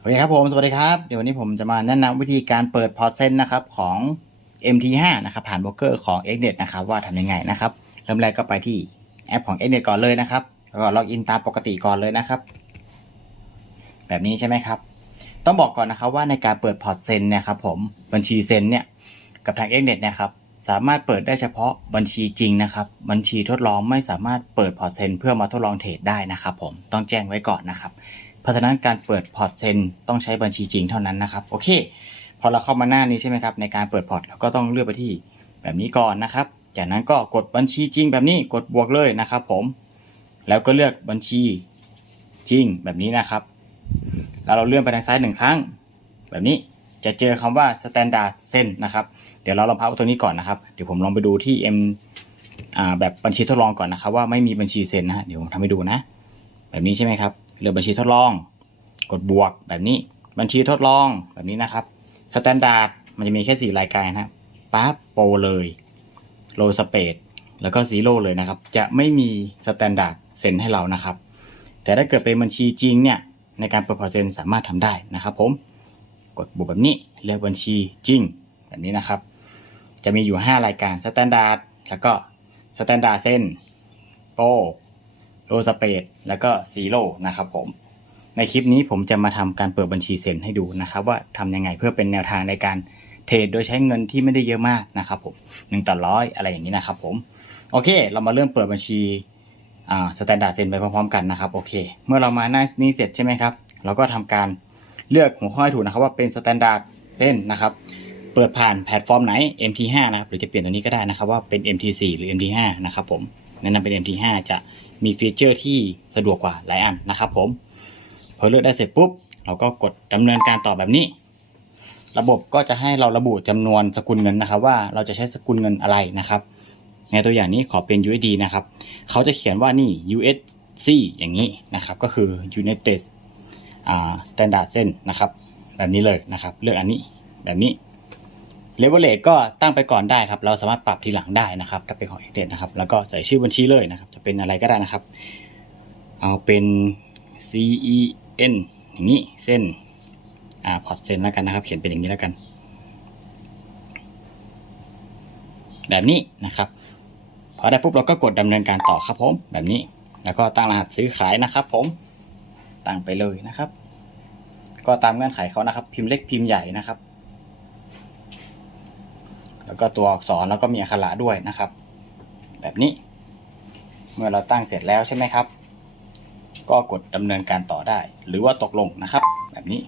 โอเคครับผม สวัสดีครับ เดี๋ยววันนี้ผมจะมาแนะนำวิธีการเปิดพอร์ตเซนนะครับของ MT5 นะครับผ่านโบรกเกอร์ของ Xnet นะครับว่าทำยังไงนะครับ เริ่มแรกก็ไปที่แอปของ Xnet ก่อนเลยนะครับ แล้วก็ล็อกอินตามปกติก่อนเลยนะครับ แบบนี้ใช่ไหมครับ ต้องบอกก่อนนะครับว่าในการเปิดพอร์ตเซนนี่ยครับผม บัญชีเซนเนี่ยกับทาง Xnet เนี่ยครับสามารถเปิดได้เฉพาะบัญชีจริงนะครับ บัญชีทดลองไม่สามารถเปิดพอร์ตเซนเพื่อมาทดลองเทรดได้นะครับ ผมต้องแจ้งไว้ก่อนนะครับ ราะฉะนั้นการเปิดพอร์ตเซนต้องใช้บัญชีจริงเท่านั้นนะครับโอเค พอเราเข้ามาหน้านี้ใช่ไหมครับในการเปิดพอร์ตเราก็ต้องเลือกไปที่แบบนี้ก่อนนะครับ จากนั้นก็กดบัญชีจริงแบบนี้กดบวกเลยนะครับ ผม แล้วก็เลือกบัญชีจริงแบบนี้นะครับ แล้วเราเลื่อนไปทางซ้ายหนึ่งครั้ง แบบนี้จะเจอคำว่า standard เส้นนะครับ เดี๋ยวเราลองพับตัวนี้ก่อนนะครับ เดี๋ยวผมลองไปดูที่ M อ่าแบบบัญชีทดลองก่อนนะครับ ว่าไม่มีบัญชีเซ็นนะฮะเดี๋ยวผมทำให้ดูนะ แบบนี้ใช่ไหมครับ เลือกบัญชีทดลอง กดบวกแบบนี้ บัญชีทดลองแบบนี้นะครับสแตนดาร์ดมันจะมีแค่สี่รายการนะครับปั๊บโปรเลยโลสเปดแล้วก็ซีโร่เลยนะครับ จะไม่มีสแตนดาร์ดเซ็นให้เรานะครับ แต่ถ้าเกิดเป็นบัญชีจริงเนี่ยในการเปิดพอร์เซ็นสามารถทำได้นะครับ ผมกดบวกแบบนี้เลือกบัญชีจริงแบบนี้นะครับ จะมีอยู่ 5 รายการสแตนดาร์ดแล้วก็สแตนดาร์ดเส้นโปร โลสเปดแล้วก็ซีโร่นะครับผม ในคลิปนี้ผมจะมาทำการเปิดบัญชีเซ็นให้ดูนะครับ ว่าทำยังไงเพื่อเป็นแนวทางในการเทรดโดยใช้เงินที่ไม่ได้เยอะมากนะครับผมหนึ่งต่อร้อยอะไรอย่างนี้นะครับผม โอเค เรามาเริ่มเปิดบัญชีอ่าสแตนดาร์ดเซ็นไปพร้อมๆกันนะครับโอเค เมื่อเรามาหน้านี้เสร็จใช่ไหมครับ เราก็ทำการเลือกหัวข้อให้ถูกนะครับว่าเป็นสแตนดาร์ดเส้นนะครับ เปิดผ่านแพลตฟอร์มไหน MT5 นะครับหรือจะเปลี่ยนตัวนี้ก็ได้นะครับว่าเป็น MT4 หรือ MT5 นะครับผมแนะนำเป็น MT5 จะมีฟีเจอร์ที่สะดวกกว่าหลายอันนะครับผมพอเลือกได้เสร็จปุ๊บ เราก็กดดำเนินการต่อแบบนี้ ระบบก็จะให้เราระบุจำนวนสกุลเงินนะครับ ว่าเราจะใช้สกุลเงินอะไรนะครับ ในตัวอย่างนี้ขอเป็น USD นะครับเขาจะเขียนว่านี่ USC อย่างนี้นะครับ ก็คือ United อ่า Standard เส้นนะครับ แบบนี้เลยนะครับ เลือกอันนี้แบบนี้ เลเวลเลทก็ตั้งไปก่อนได้ครับ เราสามารถปรับทีหลังได้นะครับ ถ้าเป็นของ e x t e d นะครับ แล้วก็ใส่ชื่อบัญชีเลยนะครับ จะเป็นอะไรก็ได้นะครับ เอาเป็น C E N อย่างนี้เส้น อ่าพอร์ตเซนแล้วกันนะครับ เขียนเป็นอย่างนี้แล้วกัน แบบนี้นะครับพอได้ปุ๊บเราก็กดดำเนินการต่อครับผมแบบนี้ แล้วก็ตั้งรหัสซื้อขายนะครับ ผมตั้งไปเลยนะครับ ก็ตามเงื่อนไขเขานะครับ พิมพ์เล็กพิมพ์ใหญ่นะครับ แล้วก็ตัวอักษรแล้วก็มีอักขระด้วยนะครับ แบบนี้ เมื่อเราตั้งเสร็จแล้วใช่ไหมครับ ก็กดดำเนินการต่อได้ หรือว่าตกลงนะครับ แบบนี้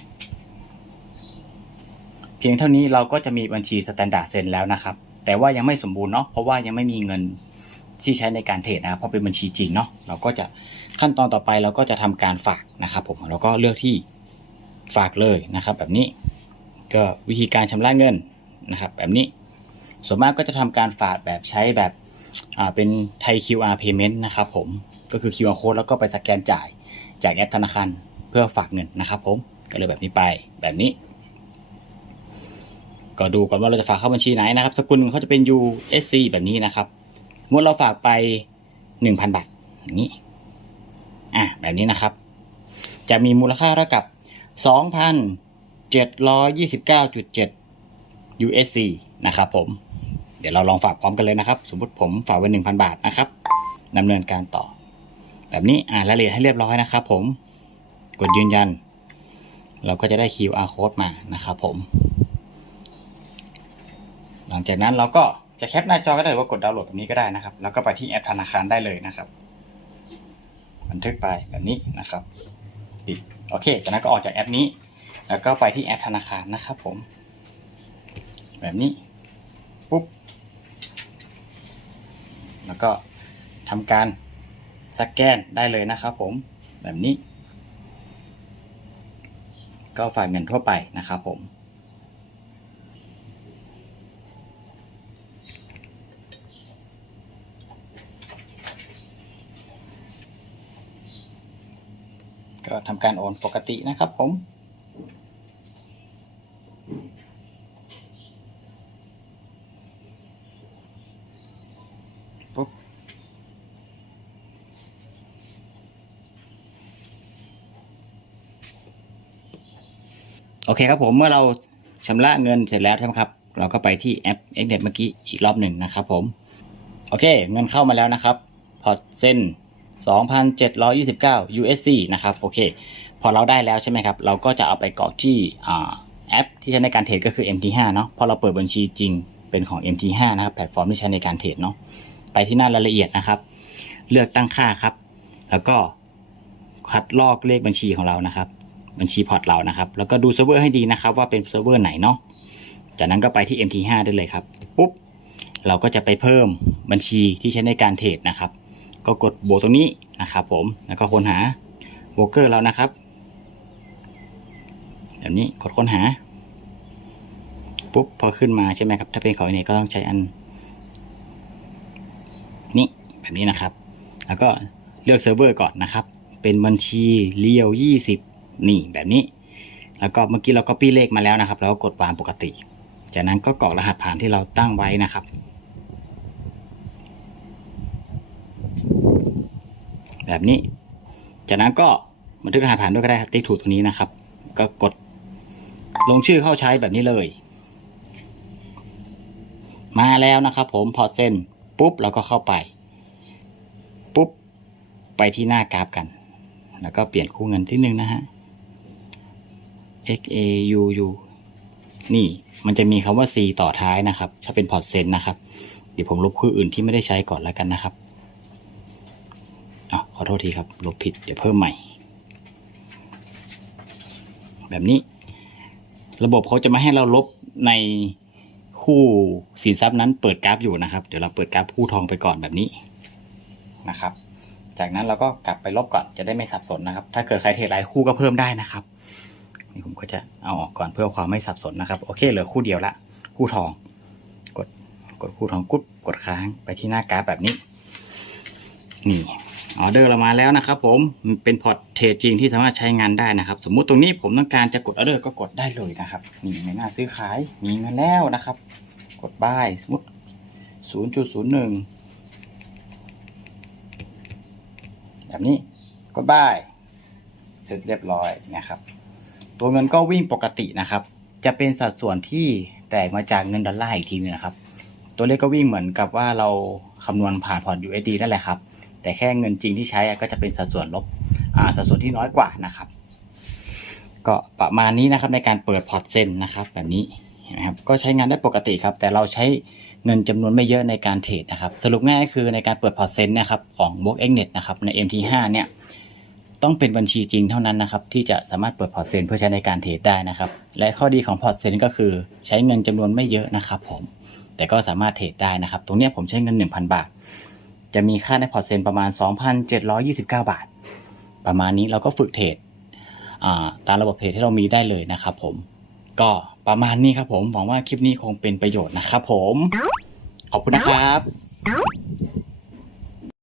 เพียงเท่านี้เราก็จะมีบัญชีสแตนดาร์ดเซ็นแล้วนะครับ แต่ว่ายังไม่สมบูรณ์เนาะเพราะว่ายังไม่มีเงินที่ใช้ในการเทรดนะครับเพราะเป็นบัญชีจริงเนาะเราก็จะขั้นตอนต่อไปเราก็จะทำการฝากนะครับ ผมเราก็เลือกที่ฝากเลยนะครับ แบบนี้ก็วิธีการชำระเงินนะครับ แบบนี้ ส่วนมากก็จะทำการฝากแบบใช้แบบเป็นไทย QR payment นะครับผมก็คือ QR code แล้วก็ไปสแกนจ่ายจากแอปธนาคารเพื่อฝากเงินนะครับผมก็เลยแบบนี้ไปแบบนี้ ก็ดูก่อนว่าเราจะฝากเข้าบัญชีไหนนะครับ สกุลเขาจะเป็น USC แบบนี้นะครับเมื่อเราฝากไป 1,000 บาทอย่างนี้อะแบบนี้นะครับ จะมีมูลค่าเท่ากับ 2,729.7 USC นะครับผม เดี๋ยวเราลองฝากพร้อมกันเลยนะครับ สมมติผมฝากไว้หนึ่งพันบาทนะครับดำเนินการต่อ แบบนี้อ่านรายละเอียดให้เรียบร้อยนะครับ ผมกดยืนยัน เราก็จะได้ QR code มานะครับผม หลังจากนั้นเราก็จะแคปหน้าจอก็ได้หรือว่ากดดาวน์โหลดแบบนี้ก็ได้นะครับ แล้วก็ไปที่แอปธนาคารได้เลยนะครับ บันทึกไปแบบนี้นะครับปิดโอเค จากนั้นก็ออกจากแอปนี้ แล้วก็ไปที่แอปธนาคารนะครับผม แบบนี้ปุ๊บ แล้วก็ทำการสแกนได้เลยนะครับผมแบบนี้ ก็ฝากเงินทั่วไปนะครับผมก็ทำการโอนปกตินะครับผม โอเคครับผมเมื่อเราชำระเงินเสร็จแล้วใช่ไหมครับ เราก็ไปที่แอป x n e t เมื่อกี้อีกรอบหนึ่งนะครับผม โอเค เงินเข้ามาแล้วนะครับ พอร์ตเส้น 2,729 USC นะครับ โอเค พอเราได้แล้วใช่ไหมครับ เราก็จะเอาไปกรอกที่แอปที่ใช้ในการเทรดก็คือ MT5 เนาะ พอเราเปิดบัญชีจริงเป็นของ MT5 นะครับ แพลตฟอร์มที่ใช้ในการเทรดเนาะ ไปที่หน้ารายละเอียดนะครับ เลือกตั้งค่าครับ แล้วก็คัดลอกเลขบัญชีของเรานะครับ บัญชีพอร์ตเรานะครับ แล้วก็ดูเซิร์ฟเวอร์ให้ดีนะครับว่าเป็นเซิร์ฟเวอร์ไหนเนาะ จากนั้นก็ไปที่ MT5 ได้เลยครับ ปุ๊บ เราก็จะไปเพิ่มบัญชีที่ใช้ในการเทรดนะครับ ก็กดโบว์ตรงนี้นะครับผม แล้วก็ค้นหาโบรกเกอร์เรานะครับแบบนี้กดค้นหา ปุ๊บพอขึ้นมาใช่ไหมครับ ถ้าเป็นของเนี่ยก็ต้องใช้อัน นี้แบบนี้นะครับ แล้วก็เลือกเซิร์ฟเวอร์ก่อนนะครับ เป็นบัญชีเรียว20 นี่แบบนี้ แล้วก็เมื่อกี้เราก็ปี้เลขมาแล้วนะครับ แล้วก็กดวางปกติ จากนั้นก็กรอกรหัสผ่านที่เราตั้งไว้นะครับ แบบนี้ จากนั้นก็บันทึกรหัสผ่านด้วยก็ได้ครับติ๊กถูกตรงนี้นะครับ ก็กดลงชื่อเข้าใช้แบบนี้เลย มาแล้วนะครับ ผมพอเส้นปุ๊บเราก็เข้าไป ปุ๊บ ไปที่หน้ากราฟกัน แล้วก็เปลี่ยนคู่เงินที่หนึ่งนะฮะ x a u u นี่มันจะมีคำว่า c ต่อท้ายนะครับ ถ้าเป็นพอร์ตเซนนะครับ เดี๋ยวผมลบคู่อื่นที่ไม่ได้ใช้ก่อนแล้วกันนะครับอ๋อขอโทษทีครับ ลบผิด เดี๋ยวเพิ่มใหม่ แบบนี้ ระบบเขาจะไม่ให้เราลบในคู่สินทรัพย์นั้นเปิดกราฟอยู่นะครับ เดี๋ยวเราเปิดกราฟคู่ทองไปก่อนแบบนี้นะครับ จากนั้นเราก็กลับไปลบก่อนจะได้ไม่สับสนนะครับ ถ้าเกิดใครเทรดหลายคู่ก็เพิ่มได้นะครับ นี่ผมก็จะเอาออกก่อนเพื่อความไม่สับสนนะครับ โอเคเหลือคู่เดียวละ คู่ทอง กดกดคู่ทองกุ๊บกดค้างไปที่หน้ากราฟแบบนี้ นี่ออเดอร์เรามาแล้วนะครับ ผมเป็นพอร์ตเทรดจริงที่สามารถใช้งานได้นะครับ สมมุติตรงนี้ผมต้องการจะกดออเดอร์ก็กดได้เลยนะครับนี่ในหน้าซื้อขายมีเงินแล้วนะครับ กด buy สมมติ 0.01 แบบนี้กด buy เสร็จเรียบร้อยนะครับ ตัวเงินก็วิ่งปกตินะครับ จะเป็นสัดส่วนที่แตกมาจากเงินดอลลาร์อีกทีนึงนะครับ ตัวเลขก็วิ่งเหมือนกับว่าเราคำนวณผ่านพอร์ต USD นั่นแหละครับ แต่แค่เงินจริงที่ใช้ก็จะเป็นสัดส่วนลบอ่าสัดส่วนที่น้อยกว่านะครับ ก็ประมาณนี้นะครับในการเปิดพอร์ตเซ็นนะครับ แบบนี้นไหมครับก็ใช้งานได้ปกติครับ แต่เราใช้เงินจำนวนไม่เยอะในการเทรดนะครับ สรุปง่ายก็คือในการเปิดพอร์ตเซ็นนะครับของ b o o k x n e t นะครับใน MT5 เนี่ย ต้องเป็นบัญชีจริงเท่านั้นนะครับที่จะสามารถเปิดพอร์ตเซนเพื่อใช้ในการเทรดได้นะครับ และข้อดีของพอร์ตเซนก็คือใช้เงินจำนวนไม่เยอะนะครับผมแต่ก็สามารถเทรดได้นะครับ ตรงนี้ผมใช้เงิน 1,000 บาท จะมีค่าในพอร์ตเซนประมาณ 2,729 บาท ประมาณนี้เราก็ฝึกเทรดตามระบบเทรดที่เรามีได้เลยนะครับผมก็ประมาณนี้ครับผมหวังว่าคลิปนี้คงเป็นประโยชน์นะครับผมขอบคุณนะครับ